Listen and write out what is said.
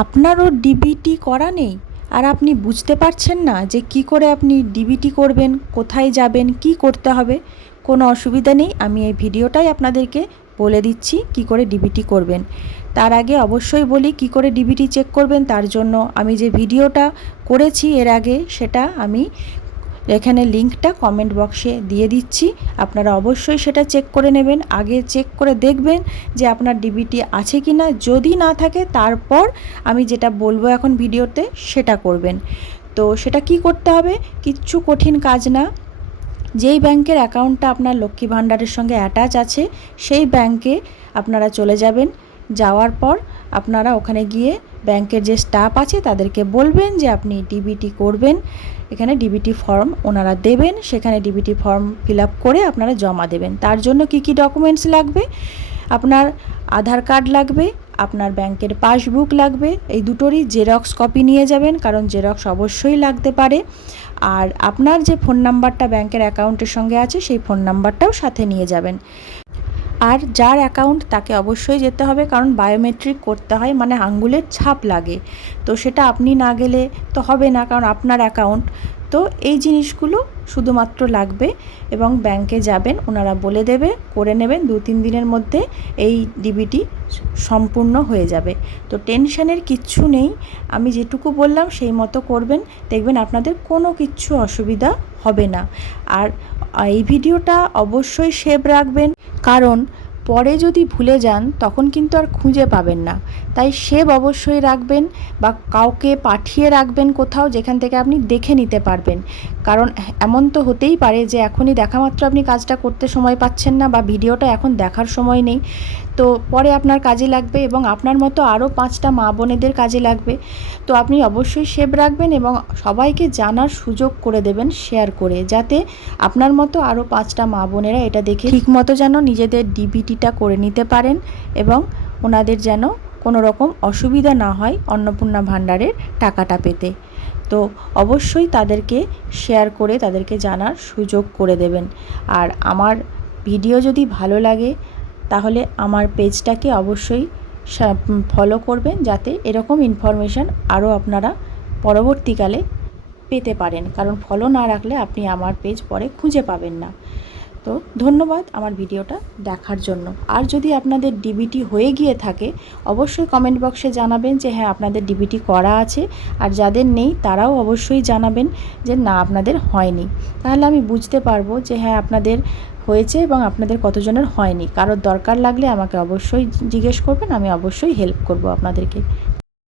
আপনারও ডিবিটি করা নেই আর আপনি বুঝতে পারছেন না যে কি করে আপনি ডিবিটি করবেন, কোথায় যাবেন, কি করতে হবে। কোনো অসুবিধা নেই, আমি এই ভিডিওটাই আপনাদেরকে বলে দিচ্ছি কি করে ডিবিটি করবেন। তার আগে অবশ্যই বলি কি করে ডিবিটি চেক করবেন। তার জন্য আমি যে ভিডিওটা করেছি এর আগে, সেটা আমি এখানে লিঙ্কটা কমেন্ট বক্সে দিয়ে দিচ্ছি। আপনারা অবশ্যই সেটা চেক করে নেবেন। আগে চেক করে দেখবেন যে আপনার ডিবিটি আছে কি না। যদি না থাকে তারপর আমি যেটা বলবো এখন ভিডিওতে সেটা করবেন। তো সেটা কি করতে হবে, কিচ্ছু কঠিন কাজ না। যেই ব্যাংকের অ্যাকাউন্টটা আপনার লক্ষ্মী ভাণ্ডারের সঙ্গে অ্যাটাচ আছে সেই ব্যাংকে আপনারা চলে যাবেন। যাওয়ার পর আপনারা ওখানে গিয়ে ব্যাংকের যে স্টাফ আছে তাদেরকে বলবেন যে আপনি ডিবিটি করবেন। এখানে ডিবিটি ফর্ম ওনারা দেবেন, সেখানে ডিবিটি ফর্ম ফিল আপ করে আপনারা জমা দেবেন। তার জন্য কি কি ডকুমেন্টস লাগবে, আপনার আধার কার্ড লাগবে, আপনার ব্যাংকের পাসবুক লাগবে। এই দুটোরই জেরক্স কপি নিয়ে যাবেন, কারণ জেরক্স অবশ্যই লাগতে পারে। আর আপনার যে ফোন নাম্বারটা ব্যাংকের অ্যাকাউন্টের সঙ্গে আছে সেই ফোন নাম্বারটাও সাথে নিয়ে যাবেন। আর যার অ্যাকাউন্ট তাকে অবশ্যই যেতে হবে, কারণ বায়োমেট্রিক করতে হয়, মানে আঙ্গুলের ছাপ লাগে। তো সেটা আপনি না গেলে তো হবে না, কারণ আপনার অ্যাকাউন্ট। তো এই জিনিসগুলো শুধুমাত্র লাগবে এবং ব্যাংকে যাবেন, ওনারা বলে দেবে, করে নেবেন। 2-3 দিনের মধ্যে এই ডিবিটি সম্পূর্ণ হয়ে যাবে। তো টেনশনের কিচ্ছু নেই, আমি যেটুকু বললাম সেই মতো করবেন, দেখবেন আপনাদের কোনো কিচ্ছু অসুবিধা হবে না। আর এই ভিডিওটা অবশ্যই সেভ রাখবেন, কারণ পরে যদি ভুলে যান তখন কিন্তু আর খুঁজে পাবেন না। তাই সেভ অবশ্যই রাখবেন বা কাউকে পাঠিয়ে রাখবেন কোথাও, যেখান থেকে আপনি দেখে নিতে পারবেন। কারণ এমন তো হতেই পারে যে এখনই দেখা মাত্র আপনি কাজটা করতে সময় পাচ্ছেন না বা ভিডিওটা এখন দেখার সময় নেই, তো পরে আপনার কাজে লাগবে এবং আপনার মতো আরও 5টা মা বোনেদের কাজে লাগবে। তো আপনি অবশ্যই সেভ রাখবেন এবং সবাইকে জানার সুযোগ করে দেবেন শেয়ার করে, যাতে আপনার মতো আরও 5টা মা বোনেরা এটা দেখে ঠিকমতো যেন নিজেদের ডিবিটিটা করে নিতে পারেন এবং ওনাদের যেন কোনো রকম অসুবিধা না হয় অন্নপূর্ণা ভাণ্ডারের টাকাটা পেতে। তো অবশ্যই তাদেরকে শেয়ার করে তাদেরকে জানার সুযোগ করে দেবেন। আর আমার ভিডিও যদি ভালো লাগে তাহলে আমার পেজটাকে অবশ্যই ফলো করবেন, যাতে এরকম ইনফরমেশান আরও আপনারা পরবর্তীকালে পেতে পারেন। কারণ ফলো না রাখলে আপনি আমার পেজ পরে খুঁজে পাবেন না। তো ধন্যবাদ আমার ভিডিওটা দেখার জন্য। আর যদি আপনাদের ডিবিটি হয়ে গিয়ে থাকে অবশ্যই কমেন্ট বক্সে জানাবেন যে হ্যাঁ আপনাদের ডিবিটি করা আছে। আর যাদের নেই তারাও অবশ্যই জানাবেন যে না আপনাদের হয়নি। তাহলে আমি বুঝতে পারবো যে হ্যাঁ আপনাদের হয়েছে এবং আপনাদের কতজনের হয়নি। কারোর দরকার লাগলে আমাকে অবশ্যই জিজ্ঞেস করবেন, আমি অবশ্যই হেল্প করব আপনাদেরকে।